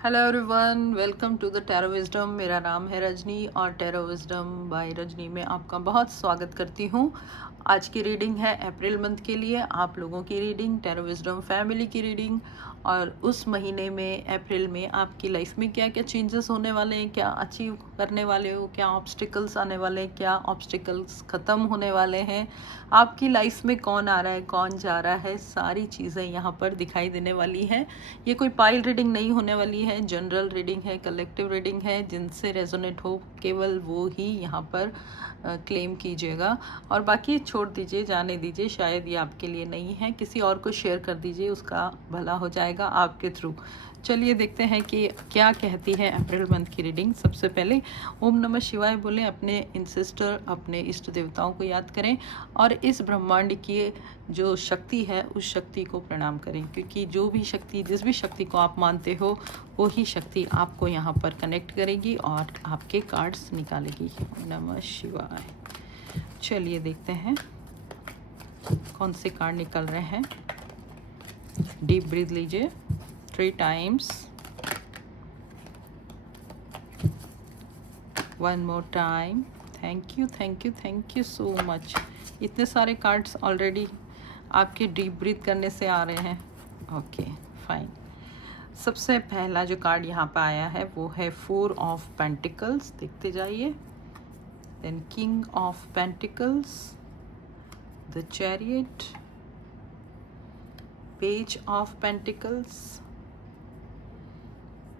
Hello everyone, welcome to the tarot wisdom. मेरा नाम है रजनी और टैरो विजडम बाय रजनी में आपका बहुत स्वागत करती हूँ। आज की रीडिंग है अप्रैल मंथ के लिए आप लोगों की रीडिंग, टैरो विजडम फैमिली की रीडिंग। और उस महीने में अप्रैल में आपकी लाइफ में क्या क्या चेंजेस होने वाले हैं, क्या अचीव करने वाले हो, क्या ऑब्स्टिकल्स आने वाले हैं, क्या ऑब्स्टिकल्स ख़त्म होने वाले हैं, आपकी लाइफ में कौन आ रहा है कौन जा रहा है, सारी चीज़ें यहाँ पर दिखाई देने वाली हैं। ये कोई पाइल रीडिंग नहीं होने वाली है, जनरल रीडिंग है, कलेक्टिव रीडिंग है। जिनसे रेजोनेट हो केवल वो ही यहाँ पर क्लेम कीजिएगा और बाकी छोड़ दीजिए, जाने दीजिए। शायद ये आपके लिए नहीं है, किसी और को शेयर कर दीजिए, उसका भला हो जाएगा आपके थ्रू। चलिए देखते हैं कि क्या कहती है अप्रैल मंथ की रीडिंग। सबसे पहले ओम नमः शिवाय बोलें, अपने इंसिस्टर, अपने इष्ट देवताओं को याद करें और इस ब्रह्मांड की जो शक्ति है उस शक्ति को प्रणाम करें, क्योंकि जो भी शक्ति, जिस भी शक्ति को आप मानते हो वो ही शक्ति आपको यहाँ पर कनेक्ट करेगी और आपके कार्ड्स निकालेगी। ओम नमः शिवाय। चलिए देखते हैं कौन से कार्ड निकल रहे हैं। डीप ब्रीथ लीजिए 3 times. 1 more time. Thank you, thank you, thank you so much. इतने सारे कार्ड्स ऑलरेडी आपके डीप ब्रीथ करने से आ रहे हैं। Okay fine. सबसे पहला जो कार्ड यहाँ पे आया है वो है 4 ऑफ पेंटिकल्स। देखते जाइए। Then king of pentacles, the chariot, page of pentacles,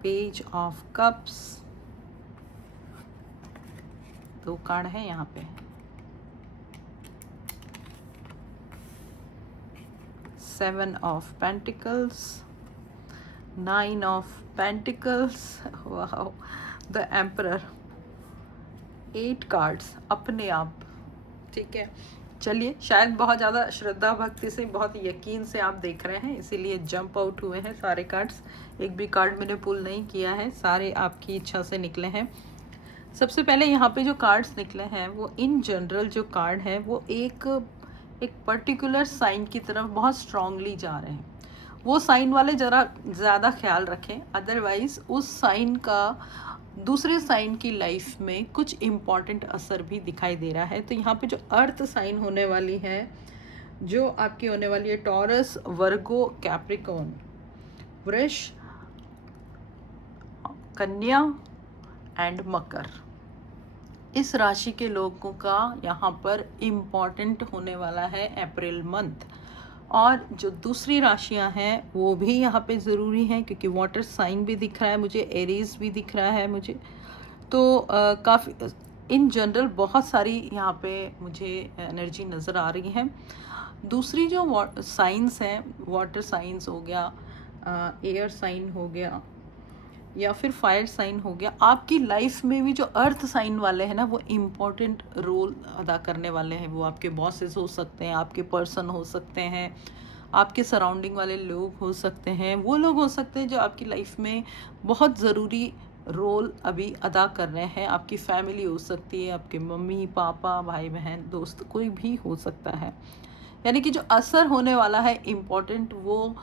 page of cups. 2 card है यहाँ पे। 7 of pentacles, 9 of pentacles, wow, the emperor. 8 cards अपने आप। ठीक है, चलिए, शायद बहुत ज़्यादा श्रद्धा भक्ति से, बहुत यकीन से आप देख रहे हैं, इसीलिए जंप आउट हुए हैं सारे कार्ड्स। एक भी कार्ड मैंने पुल नहीं किया है, सारे आपकी इच्छा से निकले हैं। सबसे पहले यहाँ पे जो कार्ड्स निकले हैं वो इन जनरल जो कार्ड है वो एक पर्टिकुलर साइन की तरफ बहुत स्ट्रांगली जा रहे हैं। वो साइन वाले ज़रा ज़्यादा ख्याल रखें, अदरवाइज़ उस साइन का दूसरे साइन की लाइफ में कुछ इम्पॉर्टेंट असर भी दिखाई दे रहा है। तो यहाँ पे जो अर्थ साइन होने वाली है, जो आपकी होने वाली है टॉरस, वर्गो, कैप्रिकॉर्न, वृष, कन्या एंड मकर, इस राशि के लोगों का यहाँ पर इम्पॉर्टेंट होने वाला है अप्रैल मंथ। और जो दूसरी राशियाँ हैं वो भी यहाँ पे ज़रूरी हैं, क्योंकि वाटर साइन भी दिख रहा है मुझे, एरीज भी दिख रहा है मुझे। तो काफ़ी इन जनरल बहुत सारी यहाँ पे मुझे एनर्जी नज़र आ रही है। दूसरी जो साइंस हैं, वाटर साइंस हो गया, एयर साइन हो गया या फिर फायर साइन हो गया, आपकी लाइफ में भी जो अर्थ साइन वाले हैं ना वो इम्पोर्टेंट रोल अदा करने वाले हैं। वो आपके बॉसेस हो सकते हैं, आपके पर्सन हो सकते हैं, आपके सराउंडिंग वाले लोग हो सकते हैं, वो लोग हो सकते हैं जो आपकी लाइफ में बहुत ज़रूरी रोल अभी अदा कर रहे हैं। आपकी फैमिली हो सकती है, आपके मम्मी पापा, भाई बहन, दोस्त, कोई भी हो सकता है। यानी कि जो असर होने वाला है इम्पोर्टेंट, वो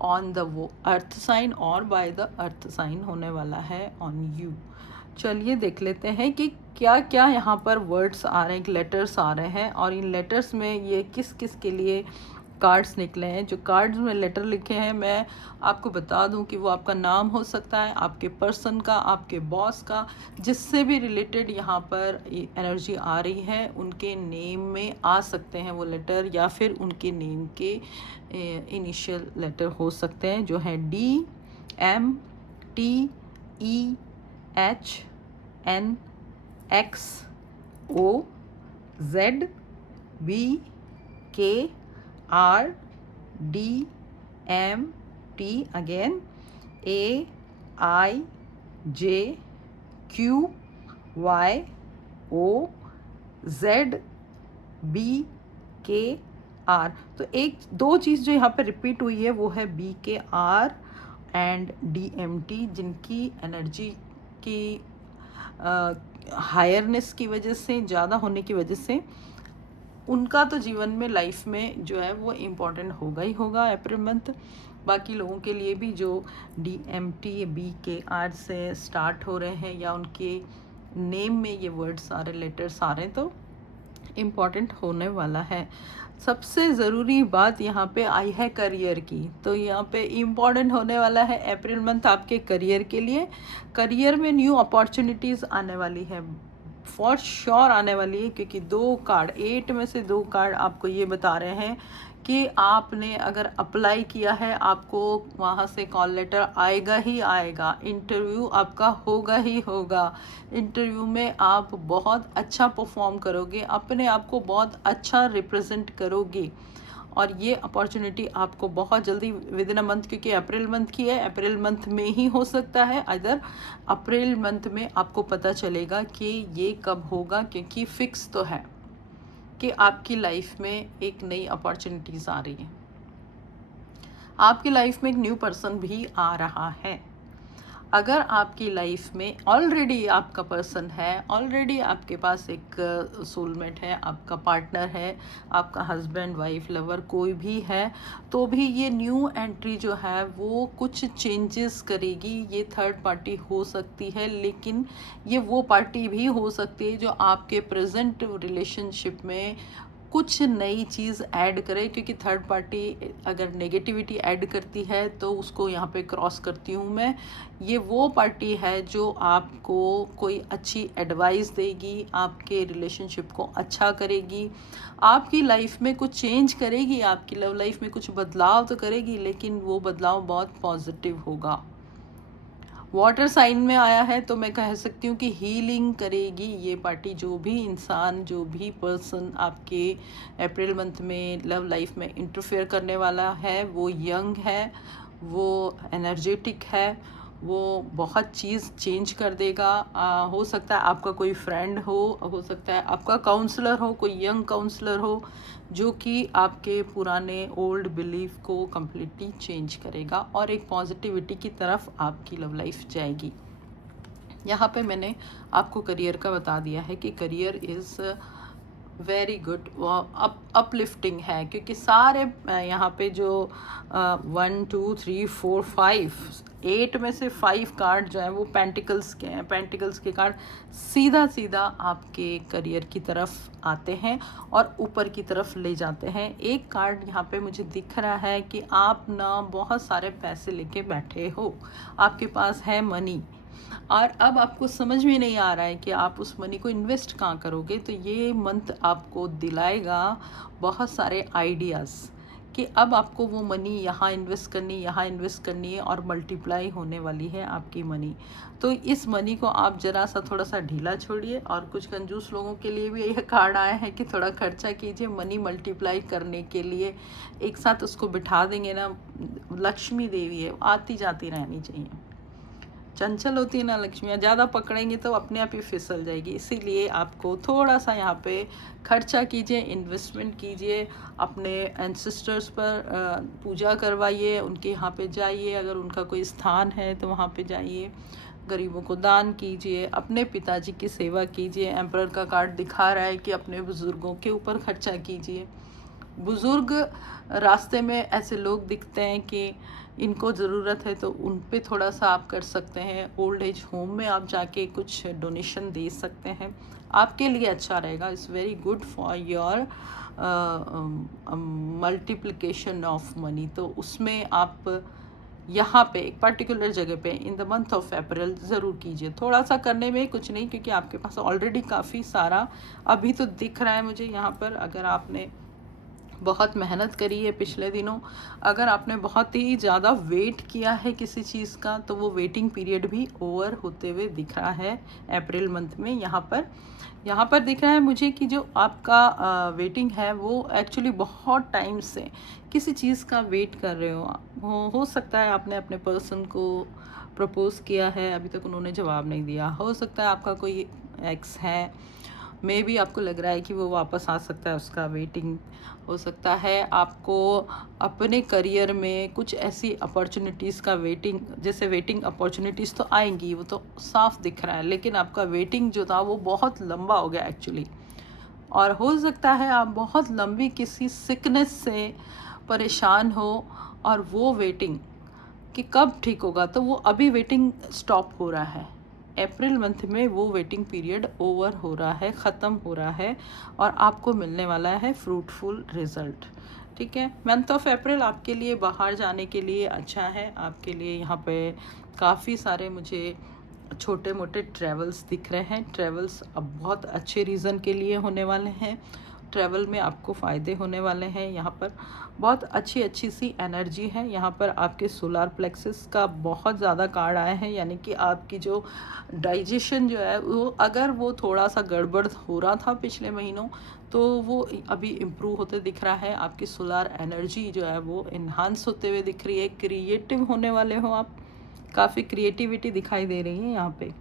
ऑन द वो अर्थ साइन और बाय द अर्थ साइन होने वाला है ऑन यू। चलिए देख लेते हैं कि क्या क्या यहाँ पर वर्ड्स आ रहे हैं, लेटर्स आ रहे हैं, और इन लेटर्स में ये किस किस के लिए कार्ड्स निकले हैं। जो कार्ड्स में लेटर लिखे हैं, मैं आपको बता दूं कि वो आपका नाम हो सकता है, आपके पर्सन का, आपके बॉस का, जिससे भी रिलेटेड यहाँ पर एनर्जी आ रही है उनके नेम में आ सकते हैं वो लेटर, या फिर उनके नेम के इनिशियल लेटर हो सकते हैं, जो है D, M, T, E, H, N, X, O, Z, B, K, R, D, M, T, again A, I, J, Q, Y, O, Z, B, K, R। तो एक दो चीज़ जो यहाँ पे रिपीट हुई है वो है B, K, R and D, M, T, जिनकी एनर्जी की हायरनेस की वजह से, ज़्यादा होने की वजह से उनका तो जीवन में, लाइफ में जो है वो इम्पोर्टेंट होगा ही होगा अप्रैल मंथ। बाकी लोगों के लिए भी जो DMT BKR से स्टार्ट हो रहे हैं या उनके नेम में ये वर्ड्स सारे लेटर्स आ रहे हैं, तो इम्पॉर्टेंट होने वाला है। सबसे ज़रूरी बात यहाँ पे आई है करियर की, तो यहाँ पे इम्पॉर्टेंट होने वाला है अप्रैल मंथ आपके करियर के लिए। करियर में न्यू अपॉर्चुनिटीज़ आने वाली है, फॉर श्योर आने वाली है, क्योंकि 2 कार्ड 8 में से 2 कार्ड आपको ये बता रहे हैं कि आपने अगर अप्लाई किया है आपको वहाँ से कॉल लेटर आएगा ही आएगा, इंटरव्यू आपका होगा ही होगा। इंटरव्यू में आप बहुत अच्छा परफॉर्म करोगे, अपने आप को बहुत अच्छा रिप्रेजेंट करोगे, और ये अपॉर्चुनिटी आपको बहुत जल्दी विद इन अ मंथ, क्योंकि अप्रैल मंथ की है, अप्रैल मंथ में ही हो सकता है। इधर अप्रैल मंथ में आपको पता चलेगा कि ये कब होगा, क्योंकि फिक्स तो है कि आपकी लाइफ में एक नई अपॉर्चुनिटीज़ आ रही है, आपकी लाइफ में एक न्यू पर्सन भी आ रहा है। अगर आपकी लाइफ में ऑलरेडी आपका पर्सन है, ऑलरेडी आपके पास एक सोलमेट है, आपका पार्टनर है, आपका हस्बैंड वाइफ लवर कोई भी है, तो भी ये न्यू एंट्री जो है वो कुछ चेंजेस करेगी। ये थर्ड पार्टी हो सकती है, लेकिन ये वो पार्टी भी हो सकती है जो आपके प्रेजेंट रिलेशनशिप में कुछ नई चीज़ ऐड करे, क्योंकि थर्ड पार्टी अगर नेगेटिविटी ऐड करती है तो उसको यहाँ पे क्रॉस करती हूँ मैं। ये वो पार्टी है जो आपको कोई अच्छी एडवाइस देगी, आपके रिलेशनशिप को अच्छा करेगी, आपकी लाइफ में कुछ चेंज करेगी, आपकी लव लाइफ में कुछ बदलाव तो करेगी, लेकिन वो बदलाव बहुत पॉजिटिव होगा। वाटर साइन में आया है तो मैं कह सकती हूँ कि हीलिंग करेगी ये पार्टी। जो भी इंसान, जो भी पर्सन आपके अप्रैल मंथ में लव लाइफ में इंटरफेयर करने वाला है, वो यंग है, वो एनर्जेटिक है, वो बहुत चीज़ चेंज कर देगा। हो सकता है आपका कोई फ्रेंड हो सकता है आपका काउंसलर हो, कोई यंग काउंसलर हो, जो कि आपके पुराने ओल्ड बिलीफ को कम्प्लीटली चेंज करेगा और एक पॉजिटिविटी की तरफ आपकी लव लाइफ जाएगी। यहाँ पे मैंने आपको करियर का बता दिया है कि career is very good, uplifting है, क्योंकि सारे यहाँ पे जो 1 2 3 4 5 8 में से 5 कार्ड जो हैं वो पेंटिकल्स के हैं। पेंटिकल्स के कार्ड सीधा सीधा आपके करियर की तरफ आते हैं और ऊपर की तरफ ले जाते हैं। एक कार्ड यहाँ पे मुझे दिख रहा है कि आप ना बहुत सारे पैसे लेके बैठे हो, आपके पास है मनी, और अब आपको समझ में नहीं आ रहा है कि आप उस मनी को इन्वेस्ट कहाँ करोगे। तो ये मंथ आपको दिलाएगा बहुत सारे आइडियाज़ कि अब आपको वो मनी यहाँ इन्वेस्ट करनी है और मल्टीप्लाई होने वाली है आपकी मनी। तो इस मनी को आप ज़रा सा थोड़ा सा ढीला छोड़िए, और कुछ कंजूस लोगों के लिए भी यह कार्ड आया है कि थोड़ा खर्चा कीजिए मनी मल्टीप्लाई करने के लिए। एक साथ उसको बिठा देंगे ना, लक्ष्मी देवी है, आती जाती रहनी चाहिए। चंचल होती है ना लक्ष्मियाँ, ज़्यादा पकड़ेंगे तो अपने आप ही फिसल जाएगी। इसीलिए आपको थोड़ा सा यहाँ पे खर्चा कीजिए, इन्वेस्टमेंट कीजिए, अपने एंसेस्टर्स पर पूजा करवाइए, उनके यहाँ पे जाइए, अगर उनका कोई स्थान है तो वहाँ पे जाइए, गरीबों को दान कीजिए, अपने पिताजी की सेवा कीजिए। एम्परर का कार्ड दिखा रहा है कि अपने बुज़ुर्गों के ऊपर खर्चा कीजिए। बुज़ुर्ग रास्ते में ऐसे लोग दिखते हैं कि इनको ज़रूरत है, तो उन पे थोड़ा सा आप कर सकते हैं। ओल्ड एज होम में आप जाके कुछ डोनेशन दे सकते हैं, आपके लिए अच्छा रहेगा। It's very good for your multiplication of money. तो उसमें आप यहाँ पे एक पर्टिकुलर जगह पे in the month of April ज़रूर कीजिए। थोड़ा सा करने में कुछ नहीं, क्योंकि आपके पास ऑलरेडी काफ़ी सारा अभी तो दिख रहा है मुझे यहाँ पर। अगर आपने बहुत मेहनत करी है पिछले दिनों, अगर आपने बहुत ही ज़्यादा वेट किया है किसी चीज़ का, तो वो वेटिंग पीरियड भी ओवर होते हुए दिख रहा है अप्रैल मंथ में। यहाँ पर दिख रहा है मुझे कि जो आपका वेटिंग है वो एक्चुअली बहुत टाइम से किसी चीज़ का वेट कर रहे हो सकता है आपने अपने पर्सन को प्रपोज़ किया है, अभी तक उन्होंने जवाब नहीं दिया। हो सकता है आपका कोई एक्स है, मे भी आपको लग रहा है कि वो वापस आ सकता है, उसका वेटिंग हो सकता है। आपको अपने करियर में कुछ ऐसी अपॉर्चुनिटीज़ का वेटिंग, जैसे वेटिंग अपॉर्चुनिटीज़ तो आएंगी, वो तो साफ दिख रहा है, लेकिन आपका वेटिंग जो था वो बहुत लंबा हो गया एक्चुअली। और हो सकता है आप बहुत लंबी किसी सिकनेस से परेशान हो, और वो वेटिंग कि कब ठीक होगा, तो वो अभी वेटिंग स्टॉप हो रहा है। अप्रैल मंथ में वो वेटिंग पीरियड ओवर हो रहा है, ख़त्म हो रहा है, और आपको मिलने वाला है फ्रूटफुल रिजल्ट। ठीक है, मंथ ऑफ अप्रैल आपके लिए बाहर जाने के लिए अच्छा है। आपके लिए यहाँ पे काफ़ी सारे मुझे छोटे मोटे ट्रैवल्स दिख रहे हैं। ट्रैवल्स अब बहुत अच्छे रीज़न के लिए होने वाले हैं। ट्रैवल में आपको फ़ायदे होने वाले हैं। यहाँ पर बहुत अच्छी अच्छी सी एनर्जी है। यहाँ पर आपके सोलार प्लेक्सस का बहुत ज़्यादा कार्ड आए हैं, यानी कि आपकी जो डाइजेशन जो है वो, अगर वो थोड़ा सा गड़बड़ हो रहा था पिछले महीनों, तो वो अभी इम्प्रूव होते दिख रहा है। आपकी सोलार एनर्जी जो है वो इन्हांस होते हुए दिख रही है। क्रिएटिव होने वाले हो आप, काफ़ी क्रिएटिविटी दिखाई दे रही है यहाँ पे।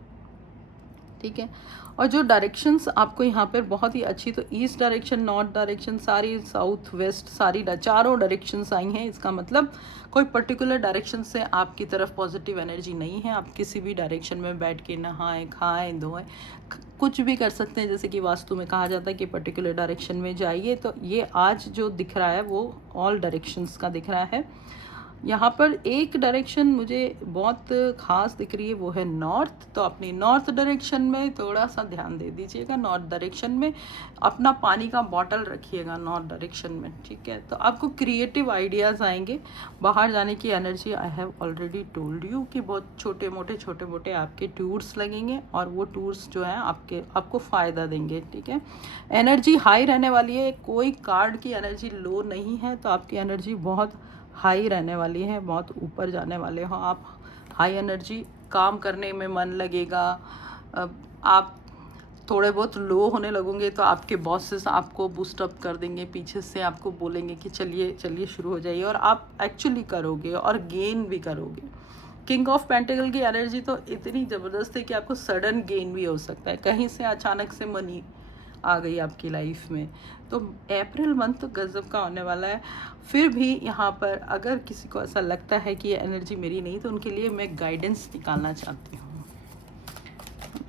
ठीक है, और जो डायरेक्शंस आपको यहाँ पर बहुत ही अच्छी, तो ईस्ट डायरेक्शन, नॉर्थ डायरेक्शन, सारी साउथ वेस्ट, सारी चारों डायरेक्शंस आई हैं। इसका मतलब कोई पर्टिकुलर डायरेक्शन से आपकी तरफ पॉजिटिव एनर्जी नहीं है। आप किसी भी डायरेक्शन में बैठ के नहाएं, खाएं, धोएं, कुछ भी कर सकते हैं। जैसे कि वास्तु में कहा जाता है कि पर्टिकुलर डायरेक्शन में जाइए, तो ये आज जो दिख रहा है वो ऑल डायरेक्शंस का दिख रहा है। यहाँ पर एक डायरेक्शन मुझे बहुत ख़ास दिख रही है, वो है नॉर्थ। तो अपनी नॉर्थ डायरेक्शन में थोड़ा सा ध्यान दे दीजिएगा। नॉर्थ डायरेक्शन में अपना पानी का बॉटल रखिएगा नॉर्थ डायरेक्शन में। ठीक है, तो आपको क्रिएटिव आइडियाज़ आएंगे। बाहर जाने की energy, I have already told you कि बहुत छोटे मोटे आपके टूर्स लगेंगे, और वो टूर्स जो हैं आपको फ़ायदा देंगे। ठीक है, एनर्जी हाई रहने वाली है। कोई कार्ड की एनर्जी लो नहीं है, तो आपकी एनर्जी बहुत हाई रहने वाली है, बहुत ऊपर जाने वाले हो आप। हाई एनर्जी, काम करने में मन लगेगा। आप थोड़े बहुत लो होने लगोगे तो आपके बॉसेस आपको बूस्टअप कर देंगे, पीछे से आपको बोलेंगे कि चलिए चलिए शुरू हो जाइए, और आप एक्चुअली करोगे और गेन भी करोगे। किंग ऑफ पेंटिकल की एनर्जी तो इतनी ज़बरदस्त है कि आपको सडन गेन भी हो सकता है, कहीं से अचानक से मनी आ गई आपकी लाइफ में। तो अप्रैल मंथ तो गज़ब का होने वाला है। फिर भी यहाँ पर अगर किसी को ऐसा लगता है कि ये एनर्जी मेरी नहीं, तो उनके लिए मैं गाइडेंस निकालना चाहती हूँ।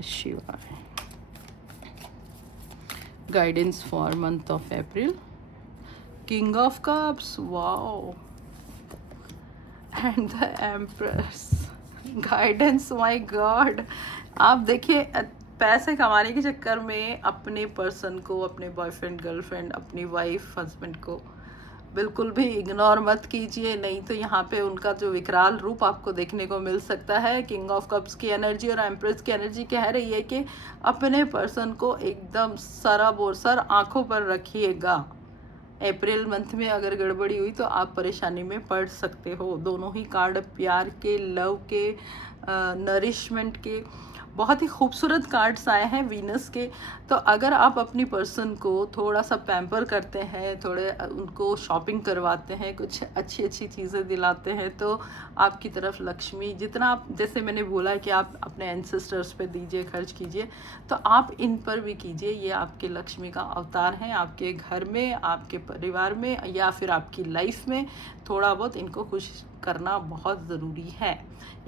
शिवाय guidance for month of April. King of cups, wow, and the empress. Guidance, my God. आप देखिए, पैसे कमाने के चक्कर में अपने पर्सन को, अपने बॉयफ्रेंड, गर्लफ्रेंड, अपनी वाइफ, हस्बैंड को बिल्कुल भी इग्नोर मत कीजिए, नहीं तो यहाँ पे उनका जो विकराल रूप आपको देखने को मिल सकता है। किंग ऑफ कप्स की एनर्जी और एम्प्रेस की एनर्जी कह रही है कि अपने पर्सन को एकदम सर आंखों पर रखिएगा। अप्रैल मंथ में अगर गड़बड़ी हुई तो आप परेशानी में पड़ सकते हो। दोनों ही कार्ड प्यार के, लव के, नरिशमेंट के बहुत ही खूबसूरत कार्ड्स आए हैं वीनस के। तो अगर आप अपनी पर्सन को थोड़ा सा पैम्पर करते हैं, थोड़े उनको शॉपिंग करवाते हैं, कुछ अच्छी अच्छी चीज़ें दिलाते हैं, तो आपकी तरफ लक्ष्मी, जितना आप, जैसे मैंने बोला कि आप अपने एंसेस्टर्स पे दीजिए, खर्च कीजिए, तो आप इन पर भी कीजिए। ये आपके लक्ष्मी का अवतार हैं। आपके घर में, आपके परिवार में, या फिर आपकी लाइफ में थोड़ा बहुत इनको खुश करना बहुत ज़रूरी है।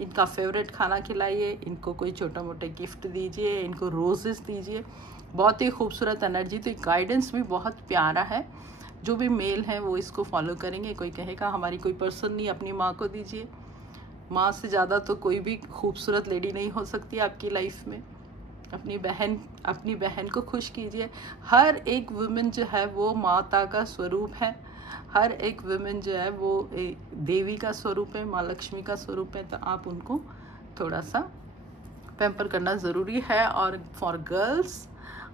इनका फेवरेट खाना खिलाइए, इनको कोई छोटा मोटा गिफ्ट दीजिए, इनको रोजेस दीजिए। बहुत ही खूबसूरत एनर्जी। तो गाइडेंस भी बहुत प्यारा है। जो भी मेल हैं वो इसको फॉलो करेंगे। कोई कहेगा हमारी कोई पर्सन नहीं, अपनी माँ को दीजिए। माँ से ज़्यादा तो कोई भी खूबसूरत लेडी नहीं हो सकती आपकी लाइफ में। अपनी बहन को खुश कीजिए। हर एक वुमेन जो है वो माता का स्वरूप है। हर एक वुमेन जो है वो देवी का स्वरूप है, माँ लक्ष्मी का स्वरूप है। तो आप उनको थोड़ा सा पैम्पर करना ज़रूरी है। और फॉर गर्ल्स,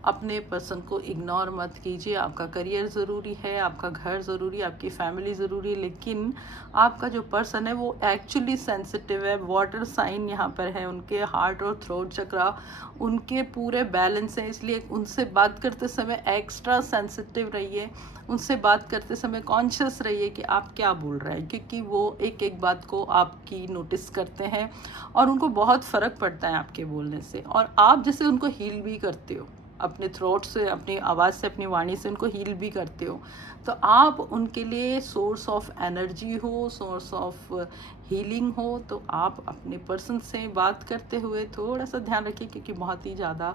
अपने पर्सन को इग्नोर मत कीजिए। आपका करियर ज़रूरी है, आपका घर ज़रूरी है, आपकी फैमिली ज़रूरी है, लेकिन आपका जो पर्सन है वो एक्चुअली सेंसिटिव है। वाटर साइन यहाँ पर है, उनके हार्ट और थ्रोट चक्रा उनके पूरे बैलेंस हैं, इसलिए उनसे बात करते समय एक्स्ट्रा सेंसिटिव रहिए। उनसे बात करते समय कॉन्शियस रहिए कि आप क्या बोल रहे हैं, क्योंकि वो एक एक बात को आपकी नोटिस करते हैं और उनको बहुत फ़र्क पड़ता है आपके बोलने से। और आप जैसे उनको हील भी करते हो, अपने थ्रोट से, अपनी आवाज़ से, अपनी वाणी से उनको हील भी करते हो। तो आप उनके लिए सोर्स ऑफ एनर्जी हो, सोर्स ऑफ हीलिंग हो तो आप अपने पर्सन से बात करते हुए थोड़ा सा ध्यान रखिए, क्योंकि बहुत ही ज़्यादा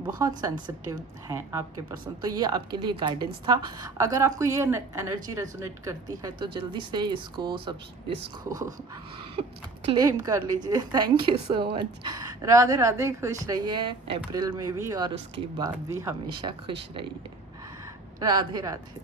बहुत सेंसिटिव हैं आपके पर्सन। तो ये आपके लिए गाइडेंस था। अगर आपको ये एनर्जी रेजोनेट करती है तो जल्दी से इसको क्लेम कर लीजिए। Thank you so much. Radhe Radhe. खुश रहिए अप्रैल में भी और उसके बाद भी हमेशा खुश रहिए। राधे राधे।